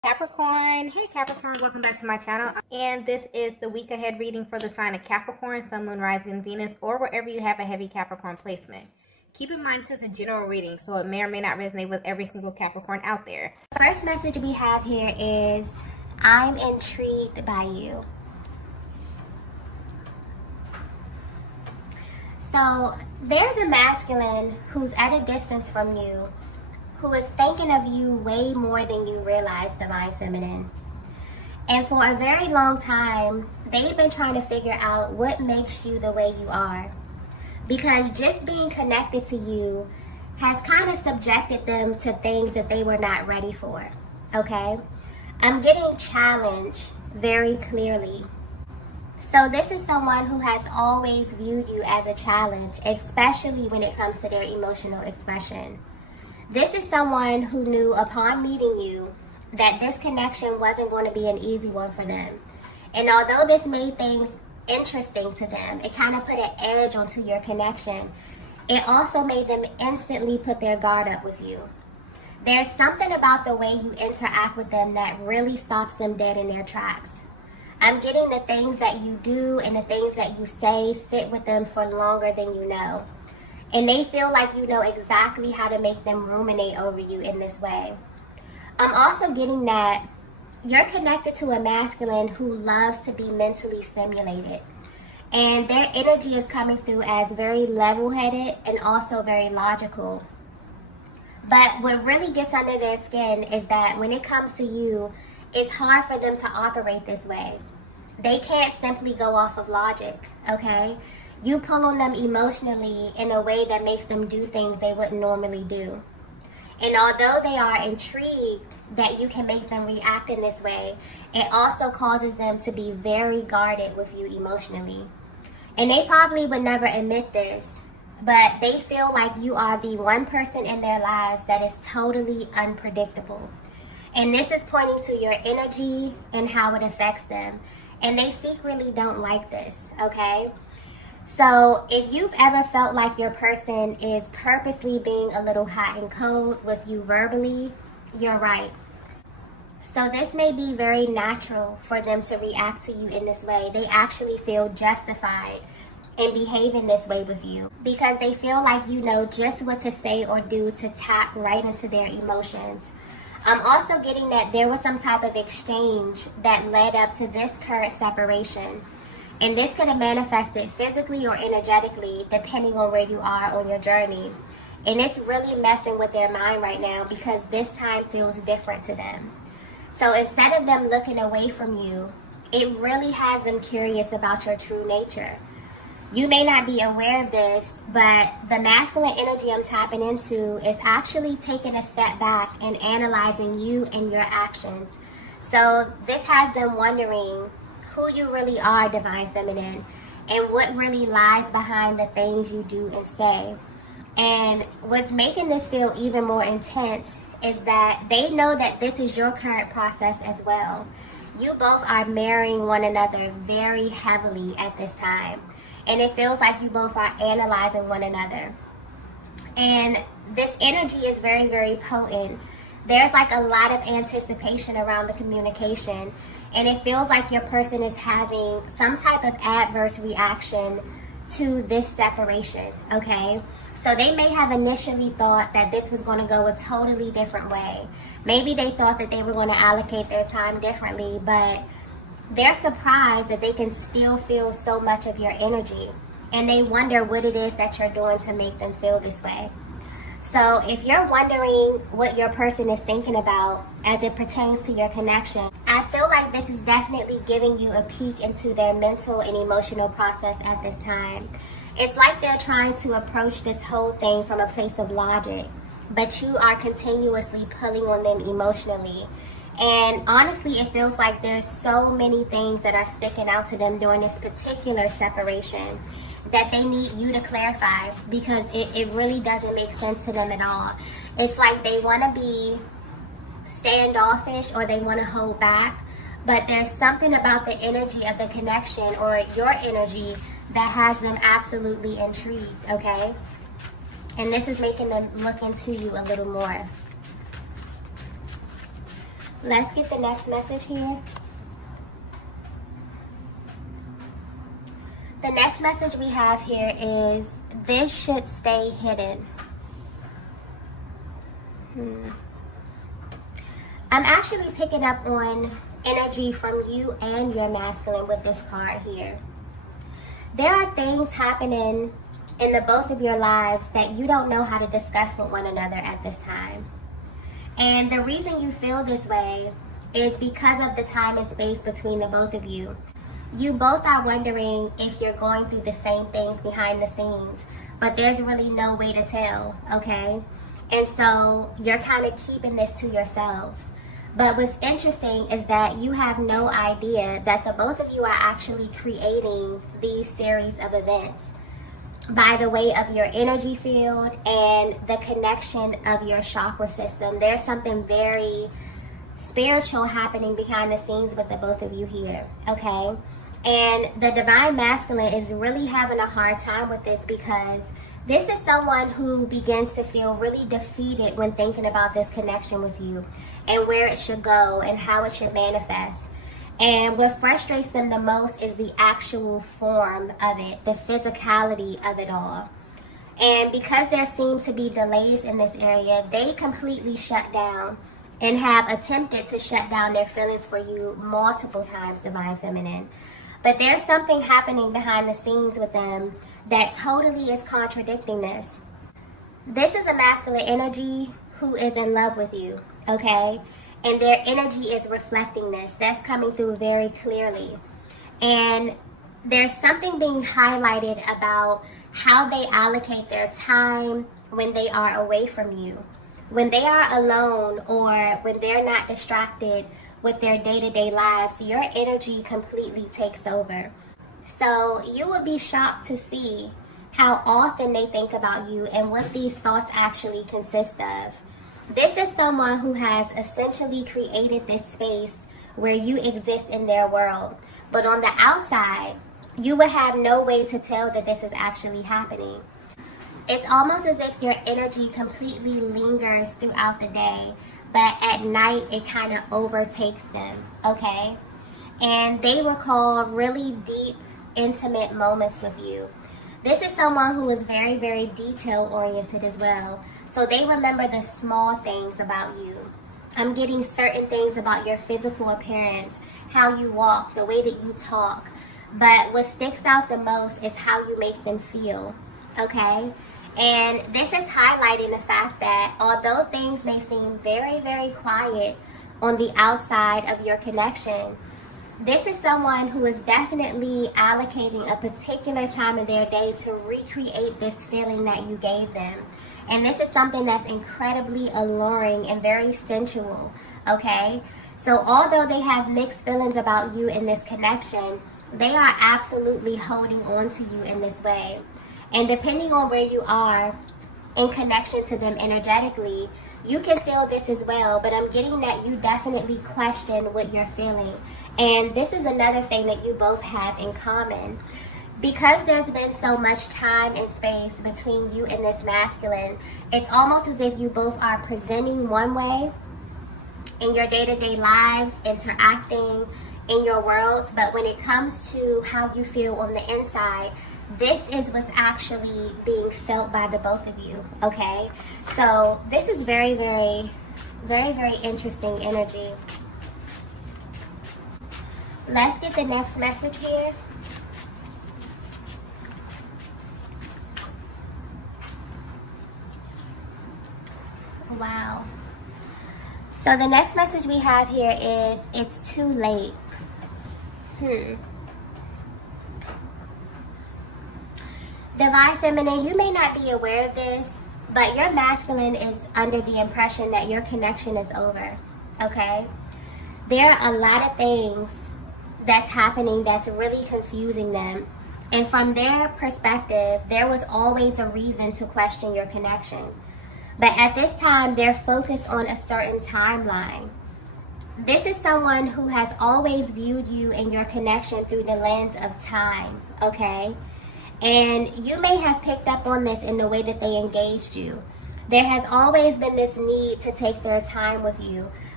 Capricorn. Hey Capricorn, welcome back to my channel. And this is the week ahead reading for the sign of Capricorn, Sun, Moon, Rising, Venus, or wherever you have a heavy Capricorn placement. Keep in mind, this is a general reading, so it may or may not resonate with every single Capricorn out there. The first message we have here is, I'm intrigued by you. So there's a masculine who's at a distance from you, who is thinking of you way more than you realize, Divine Feminine. And for a very long time, they've been trying to figure out what makes you the way you are. Because just being connected to you has kind of subjected them to things that they were not ready for, okay? I'm getting challenged very clearly. So this is someone who has always viewed you as a challenge, especially when it comes to their emotional expression. This is someone who knew upon meeting you that this connection wasn't going to be an easy one for them. And although this made things interesting to them, it kind of put an edge onto your connection. It also made them instantly put their guard up with you. There's something about the way you interact with them that really stops them dead in their tracks. I'm getting the things that you do and the things that you say sit with them for longer than you know. And they feel like you know exactly how to make them ruminate over you in this way. I'm also getting that you're connected to a masculine who loves to be mentally stimulated. And their energy is coming through as very level-headed and also very logical. But what really gets under their skin is that when it comes to you, it's hard for them to operate this way. They can't simply go off of logic, okay? You pull on them emotionally in a way that makes them do things they wouldn't normally do. And although they are intrigued that you can make them react in this way, it also causes them to be very guarded with you emotionally. And they probably would never admit this, but they feel like you are the one person in their lives that is totally unpredictable. And this is pointing to your energy and how it affects them. And they secretly don't like this, okay? So if you've ever felt like your person is purposely being a little hot and cold with you verbally, you're right. So this may be very natural for them to react to you in this way. They actually feel justified in behaving this way with you because they feel like you know just what to say or do to tap right into their emotions. I'm also getting that there was some type of exchange that led up to this current separation. And this could have manifested physically or energetically, depending on where you are on your journey. And it's really messing with their mind right now because this time feels different to them. So instead of them looking away from you, it really has them curious about your true nature. You may not be aware of this, but the masculine energy I'm tapping into is actually taking a step back and analyzing you and your actions. So this has them wondering who you really are, Divine Feminine, and what really lies behind the things you do and say. And what's making this feel even more intense is that they know that this is your current process as well. You both are marrying one another very heavily at this time. And it feels like you both are analyzing one another. And this energy is very, very potent. There's like a lot of anticipation around the communication. And it feels like your person is having some type of adverse reaction to this separation, okay? So they may have initially thought that this was going to go a totally different way. Maybe they thought that they were going to allocate their time differently, but they're surprised that they can still feel so much of your energy. And they wonder what it is that you're doing to make them feel this way. So if you're wondering what your person is thinking about as it pertains to your connection, I feel like this is definitely giving you a peek into their mental and emotional process at this time. It's like they're trying to approach this whole thing from a place of logic, but you are continuously pulling on them emotionally. And honestly, it feels like there's so many things that are sticking out to them during this particular separation that they need you to clarify because it really doesn't make sense to them at all. It's like they want to be standoffish or they want to hold back, but there's something about the energy of the connection or your energy that has them absolutely intrigued, okay? And this is making them look into you a little more. Let's get the next message here. The next message we have here is, this should stay hidden. I'm actually picking up on energy from you and your masculine with this card here. There are things happening in the both of your lives that you don't know how to discuss with one another at this time. And the reason you feel this way is because of the time and space between the both of you. You both are wondering if you're going through the same things behind the scenes, but there's really no way to tell, okay? And so you're kind of keeping this to yourselves. But what's interesting is that you have no idea that the both of you are actually creating these series of events by the way of your energy field and the connection of your chakra system. There's something very spiritual happening behind the scenes with the both of you here, okay? And the divine masculine is really having a hard time with this, because this is someone who begins to feel really defeated when thinking about this connection with you and where it should go and how it should manifest. And what frustrates them the most is the actual form of it, the physicality of it all. And because there seem to be delays in this area, they completely shut down and have attempted to shut down their feelings for you multiple times, Divine Feminine. But there's something happening behind the scenes with them that totally is contradicting this. This is a masculine energy who is in love with you, okay? And their energy is reflecting this. That's coming through very clearly. And there's something being highlighted about how they allocate their time when they are away from you. When they are alone or when they're not distracted with their day-to-day lives, your energy completely takes over. So you will be shocked to see how often they think about you and what these thoughts actually consist of. This is someone who has essentially created this space where you exist in their world. But on the outside, you would have no way to tell that this is actually happening. It's almost as if your energy completely lingers throughout the day, but at night it kind of overtakes them, okay? And they recall really deep, intimate moments with you. This is someone who is very, very detail-oriented as well. So they remember the small things about you. I'm getting certain things about your physical appearance, how you walk, the way that you talk. But what sticks out the most is how you make them feel, okay? And this is highlighting the fact that although things may seem very, very quiet on the outside of your connection, this is someone who is definitely allocating a particular time of their day to recreate this feeling that you gave them. And this is something that's incredibly alluring and very sensual, okay? So although they have mixed feelings about you in this connection, they are absolutely holding on to you in this way. And depending on where you are in connection to them energetically, you can feel this as well. But I'm getting that you definitely question what you're feeling. And this is another thing that you both have in common. Because there's been so much time and space between you and this masculine, it's almost as if you both are presenting one way in your day-to-day lives, interacting in your worlds, but when it comes to how you feel on the inside, this is what's actually being felt by the both of you, okay? So this is very, very, very, very interesting energy. Let's get the next message here. Wow. So the next message we have here is, it's too late. Divine Feminine, you may not be aware of this, but your masculine is under the impression that your connection is over, okay? There are a lot of things that's happening that's really confusing them. And from their perspective, there was always a reason to question your connection. But at this time, they're focused on a certain timeline. This is someone who has always viewed you and your connection through the lens of time, okay? And you may have picked up on this in the way that they engaged you. There has always been this need to take their time with you,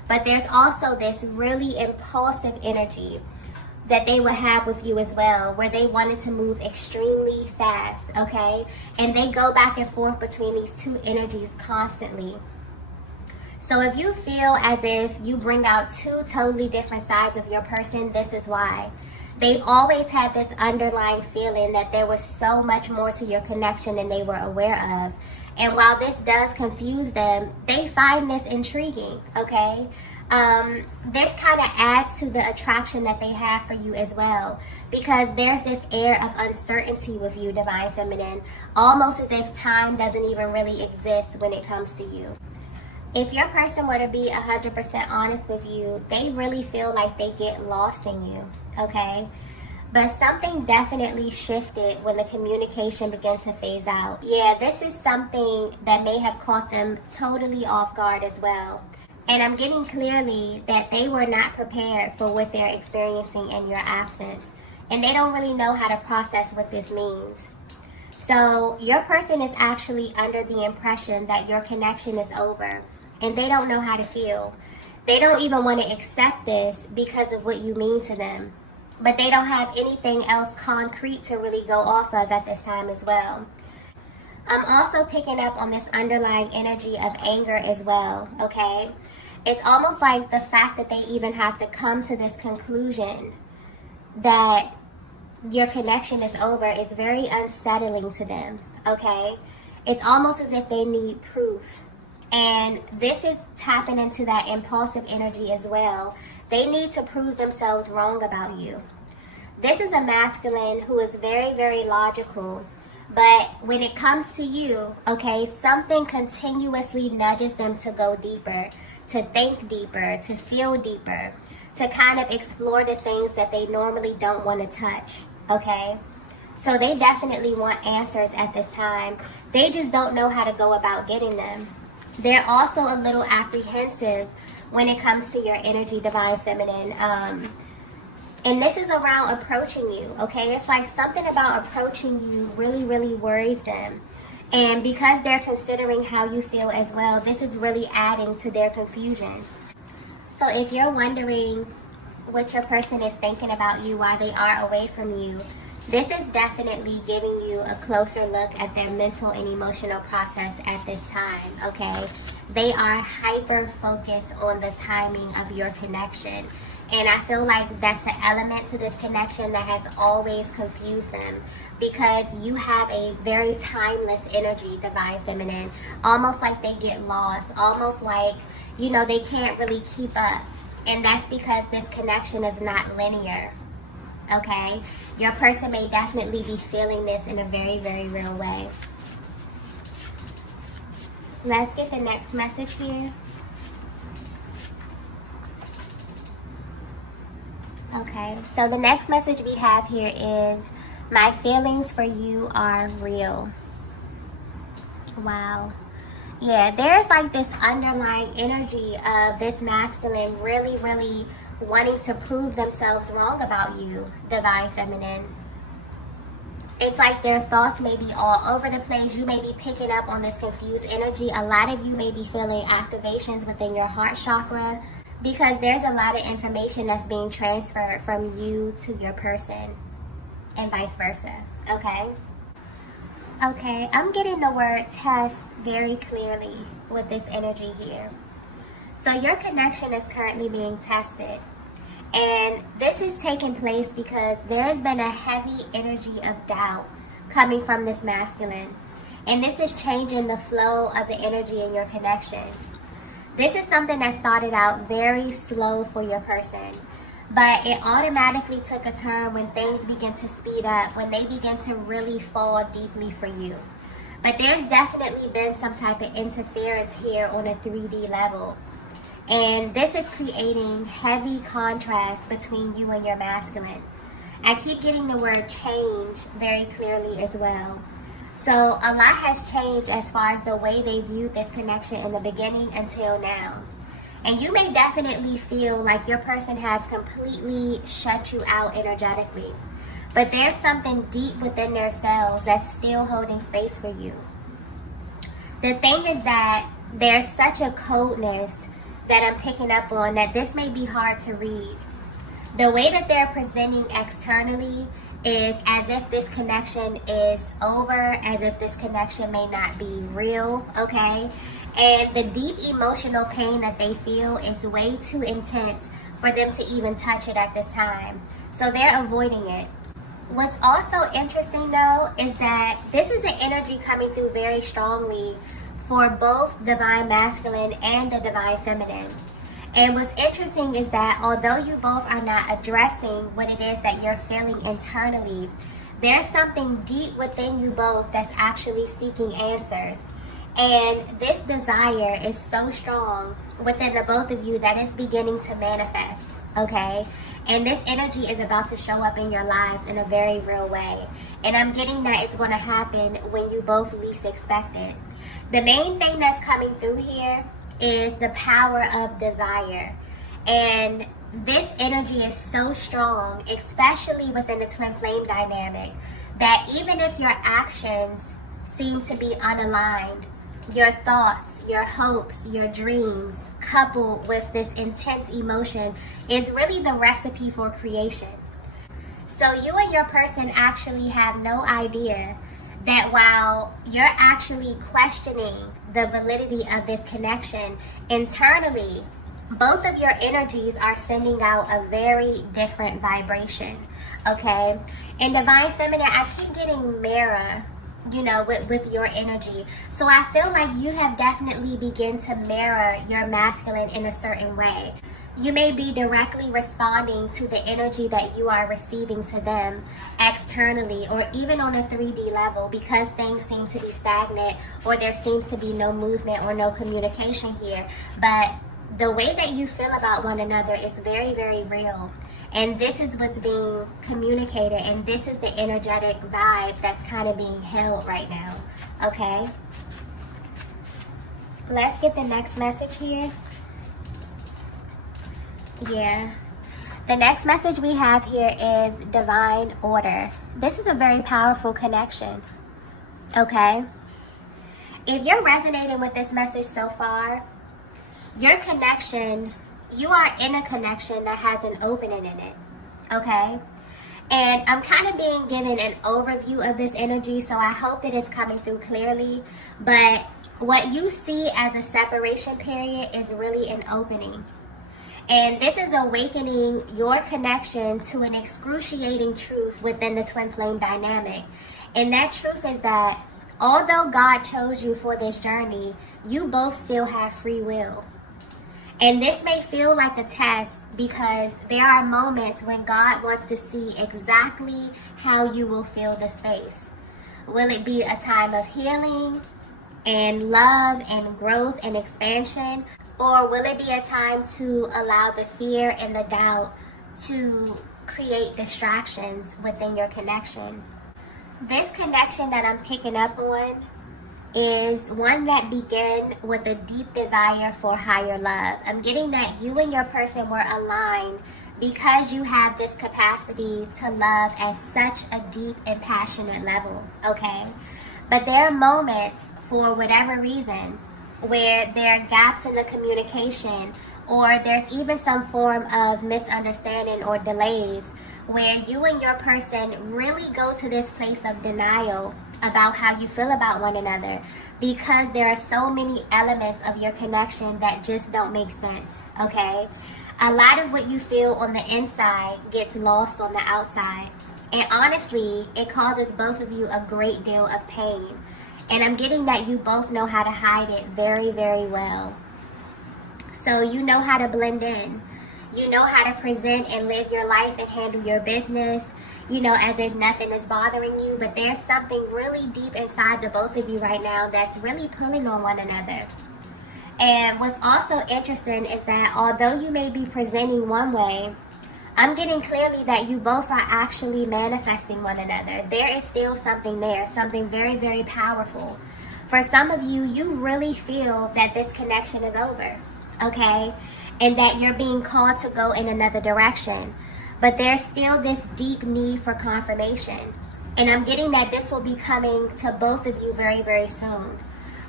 But there's also this really impulsive energy that they would have with you as well, where they wanted to move extremely fast, okay? And they go back and forth between these two energies constantly. So if you feel as if you bring out two totally different sides of your person, this is why. They've always had this underlying feeling that there was so much more to your connection than they were aware of. And while this does confuse them, they find this intriguing, okay? This kind of adds to the attraction that they have for you as well, because there's this air of uncertainty with you, Divine Feminine, almost as if time doesn't even really exist when it comes to you. If your person were to be 100% honest with you, they really feel like they get lost in you, okay? But something definitely shifted when the communication began to phase out. Yeah, this is something that may have caught them totally off guard as well. And I'm getting clearly that they were not prepared for what they're experiencing in your absence. And they don't really know how to process what this means. So your person is actually under the impression that your connection is over. And they don't know how to feel. They don't even want to accept this because of what you mean to them. But they don't have anything else concrete to really go off of at this time as well. I'm also picking up on this underlying energy of anger as well, okay? It's almost like the fact that they even have to come to this conclusion that your connection is over is very unsettling to them, okay? It's almost as if they need proof. And this is tapping into that impulsive energy as well. They need to prove themselves wrong about you. This is a masculine who is very, very logical. But when it comes to you, okay, something continuously nudges them to go deeper, to think deeper, to feel deeper, to kind of explore the things that they normally don't want to touch, okay? So they definitely want answers at this time. They just don't know how to go about getting them. They're also a little apprehensive when it comes to your energy, Divine Feminine. And this is around approaching you, okay? It's like something about approaching you really, really worries them. And because they're considering how you feel as well, this is really adding to their confusion. So if you're wondering what your person is thinking about you while they are away from you, this is definitely giving you a closer look at their mental and emotional process at this time, okay? They are hyper-focused on the timing of your connection. And I feel like that's an element to this connection that has always confused them, because you have a very timeless energy, Divine Feminine. Almost like they get lost, almost like, you know, they can't really keep up. And that's because this connection is not linear, okay? Your person may definitely be feeling this in a very, very real way. Let's get the next message here. Okay, so the next message we have here is, my feelings for you are real. Wow. Yeah, there's like this underlying energy of this masculine really, really wanting to prove themselves wrong about you, Divine Feminine. It's like their thoughts may be all over the place. You may be picking up on this confused energy. A lot of you may be feeling activations within your heart chakra, because there's a lot of information that's being transferred from you to your person and vice versa, okay? Okay, I'm getting the word test very clearly with this energy here. So your connection is currently being tested. And this is taking place because there's been a heavy energy of doubt coming from this masculine. And this is changing the flow of the energy in your connection. This is something that started out very slow for your person, but it automatically took a turn when things begin to speed up, when they begin to really fall deeply for you. But there's definitely been some type of interference here on a 3D level. And this is creating heavy contrast between you and your masculine. I keep getting the word change very clearly as well. So a lot has changed as far as the way they viewed this connection in the beginning until now. And you may definitely feel like your person has completely shut you out energetically. But there's something deep within themselves that's still holding space for you. The thing is that there's such a coldness that I'm picking up on, that this may be hard to read. The way that they're presenting externally is as if this connection is over, as if this connection may not be real, okay? And the deep emotional pain that they feel is way too intense for them to even touch it at this time. So they're avoiding it. What's also interesting though is that this is an energy coming through very strongly for both divine masculine and the divine feminine. And what's interesting is that although you both are not addressing what it is that you're feeling internally, there's something deep within you both that's actually seeking answers. And this desire is so strong within the both of you that it's beginning to manifest, okay? And this energy is about to show up in your lives in a very real way. And I'm getting that it's going to happen when you both least expect it. The main thing that's coming through here is the power of desire. And this energy is so strong, especially within the twin flame dynamic, that even if your actions seem to be unaligned, your thoughts, your hopes, your dreams, coupled with this intense emotion, is really the recipe for creation. So you and your person actually have no idea that while you're actually questioning the validity of this connection, internally, both of your energies are sending out a very different vibration, okay? In divine feminine, I keep getting mirror, with your energy. So I feel like you have definitely begun to mirror your masculine in a certain way. You may be directly responding to the energy that you are receiving to them externally, or even on a 3D level, because things seem to be stagnant, or there seems to be no movement or no communication here. But the way that you feel about one another is very, very real. And this is what's being communicated, and this is the energetic vibe that's kind of being held right now, okay? Let's get the next message here. Yeah. The next message we have here is divine order. This is a very powerful connection, okay? If you're resonating with this message so far, your connection, you are in a connection that has an opening in it, okay? And I'm kind of being given an overview of this energy, so I hope that it's coming through clearly. But what you see as a separation period is really an opening. And this is awakening your connection to an excruciating truth within the twin flame dynamic. And that truth is that although God chose you for this journey, you both still have free will. And this may feel like a test because there are moments when God wants to see exactly how you will fill the space. Will it be a time of healing and love and growth and expansion? Or will it be a time to allow the fear and the doubt to create distractions within your connection? This connection that I'm picking up on is one that began with a deep desire for higher love. I'm getting that you and your person were aligned because you have this capacity to love at such a deep and passionate level, okay? But there are moments, for whatever reason, where there are gaps in the communication, or there's even some form of misunderstanding or delays, where you and your person really go to this place of denial about how you feel about one another, because there are so many elements of your connection that just don't make sense, okay? A lot of what you feel on the inside gets lost on the outside, and honestly, it causes both of you a great deal of pain. And I'm getting that you both know how to hide it very, very well. So you know how to blend in. You know how to present and live your life and handle your business, as if nothing is bothering you. But there's something really deep inside the both of you right now that's really pulling on one another. And what's also interesting is that although you may be presenting one way, I'm getting clearly that you both are actually manifesting one another. There is still something there, something very, very powerful. For some of you, you really feel that this connection is over, okay? And that you're being called to go in another direction. But there's still this deep need for confirmation. And I'm getting that this will be coming to both of you very, very soon.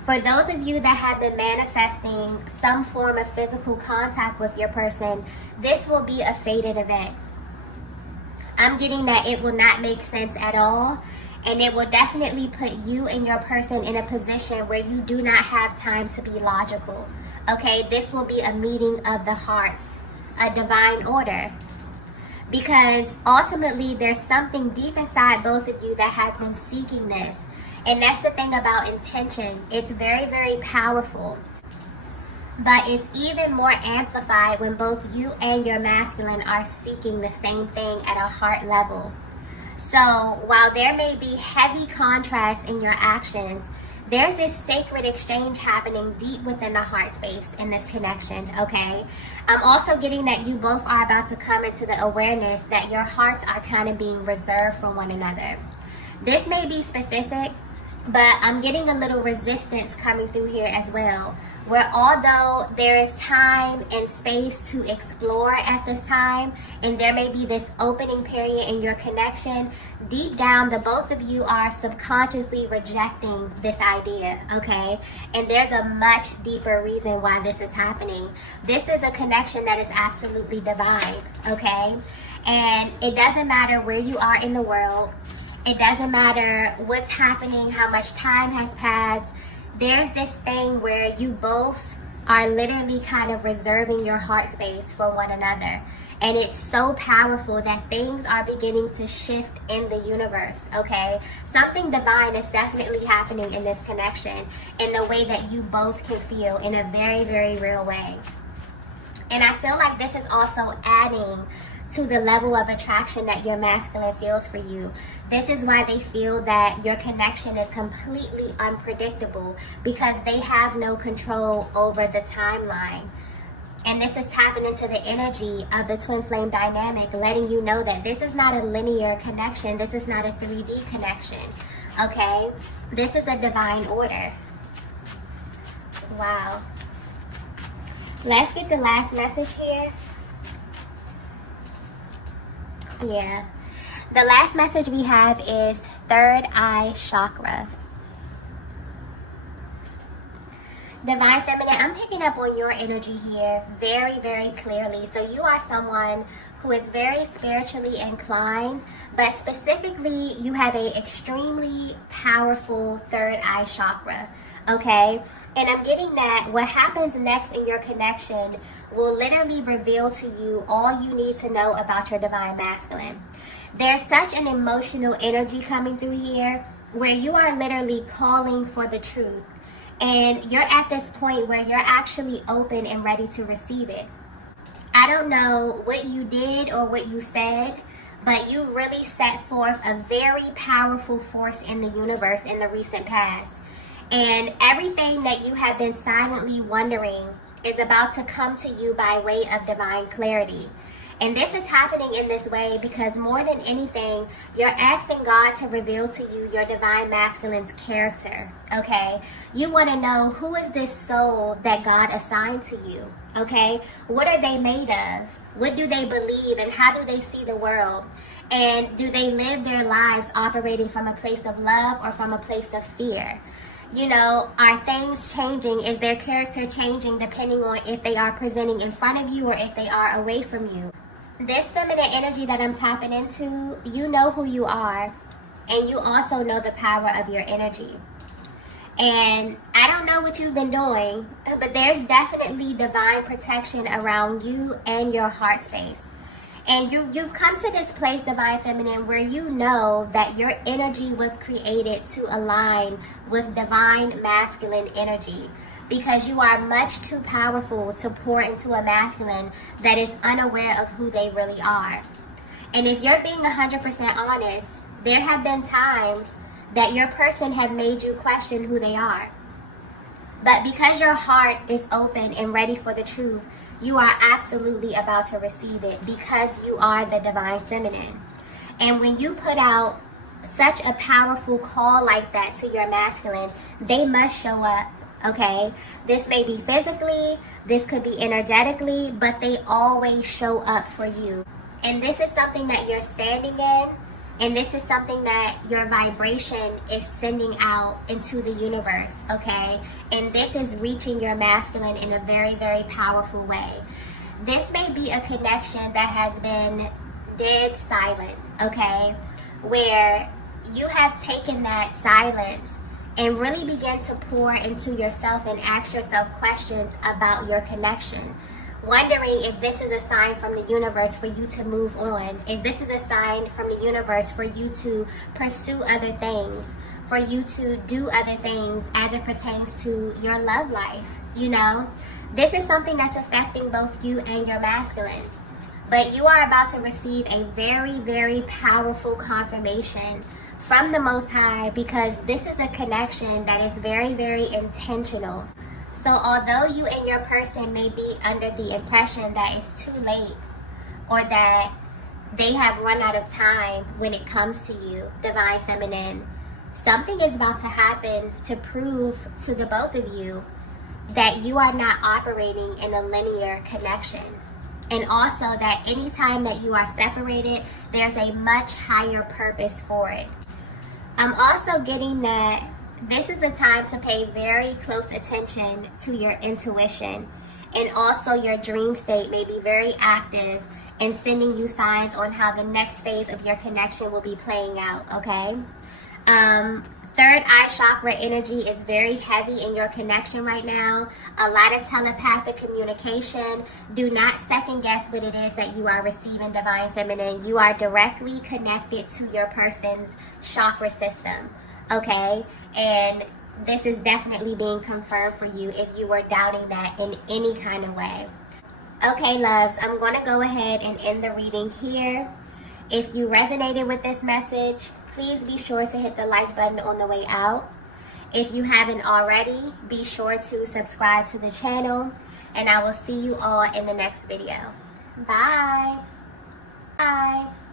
For those of you that have been manifesting some form of physical contact with your person, this will be a fated event. I'm getting that it will not make sense at all, and it will definitely put you and your person in a position where you do not have time to be logical. Okay, this will be a meeting of the hearts, a divine order. Because ultimately there's something deep inside both of you that has been seeking this. And that's the thing about intention. It's very, very powerful. But it's even more amplified when both you and your masculine are seeking the same thing at a heart level. So while there may be heavy contrast in your actions, there's this sacred exchange happening deep within the heart space in this connection, okay? I'm also getting that you both are about to come into the awareness that your hearts are kind of being reserved for one another. This may be specific, but I'm getting a little resistance coming through here as well, where although there is time and space to explore at this time, and there may be this opening period in your connection, deep down the both of you are subconsciously rejecting this idea, okay? And there's a much deeper reason why this is happening. This is a connection that is absolutely divine, okay? And it doesn't matter where you are in the world. It doesn't matter what's happening, how much time has passed. There's this thing where you both are literally kind of reserving your heart space for one another. And it's so powerful that things are beginning to shift in the universe, okay? Something divine is definitely happening in this connection in the way that you both can feel in a very, very real way. And I feel like this is also adding to the level of attraction that your masculine feels for you. This is why they feel that your connection is completely unpredictable, because they have no control over the timeline. And this is tapping into the energy of the twin flame dynamic, letting you know that this is not a linear connection. This is not a 3D connection, okay? This is a divine order. Wow. Let's get the last message here. Yeah. The last message we have is third eye chakra. Divine Feminine, I'm picking up on your energy here very, very clearly. So you are someone who is very spiritually inclined, but specifically you have an extremely powerful third eye chakra, okay? And I'm getting that what happens next in your connection will literally reveal to you all you need to know about your divine masculine. There's such an emotional energy coming through here where you are literally calling for the truth. And you're at this point where you're actually open and ready to receive it. I don't know what you did or what you said, but you really set forth a very powerful force in the universe in the recent past. And everything that you have been silently wondering is about to come to you by way of divine clarity. And this is happening in this way because more than anything, you're asking God to reveal to you your divine masculine's character, okay? You want to know, who is this soul that God assigned to you, okay? What are they made of? What do they believe, and how do they see the world? And do they live their lives operating from a place of love or from a place of fear? You know, are things changing? Is their character changing depending on if they are presenting in front of you or if they are away from you? This feminine energy that I'm tapping into, you know who you are, and you also know the power of your energy. And I don't know what you've been doing, but there's definitely divine protection around you and your heart space. And you've come to this place, Divine Feminine, where you know that your energy was created to align with divine masculine energy, because you are much too powerful to pour into a masculine that is unaware of who they really are. And if you're being 100% honest, there have been times that your person have made you question who they are. But because your heart is open and ready for the truth, you are absolutely about to receive it, because you are the Divine Feminine. And when you put out such a powerful call like that to your masculine, they must show up, okay? This may be physically, this could be energetically, but they always show up for you. And this is something that you're standing in And this is something that your vibration is sending out into the universe, okay? And this is reaching your masculine in a very, very powerful way. This may be a connection that has been dead silent, okay? Where you have taken that silence and really begin to pour into yourself and ask yourself questions about your connection. Wondering if this is a sign from the universe for you to move on. If this is a sign from the universe for you to pursue other things, for you to do other things as it pertains to your love life, you know? This is something that's affecting both you and your masculine. But you are about to receive a very, very powerful confirmation from the Most High, because this is a connection that is very, very intentional. So although you and your person may be under the impression that it's too late, or that they have run out of time when it comes to you, Divine Feminine, something is about to happen to prove to the both of you that you are not operating in a linear connection. And also that anytime that you are separated, there's a much higher purpose for it. I'm also getting that this is a time to pay very close attention to your intuition, and also your dream state may be very active in sending you signs on how the next phase of your connection will be playing out, okay? Third eye chakra energy is very heavy in your connection right now. A lot of telepathic communication. Do not second guess what it is that you are receiving, Divine Feminine. You are directly connected to your person's chakra system, okay? And this is definitely being confirmed for you if you were doubting that in any kind of way. Okay, loves, I'm going to go ahead and end the reading here. If you resonated with this message, please be sure to hit the like button on the way out. If you haven't already, be sure to subscribe to the channel, and I will see you all in the next video. Bye. Bye.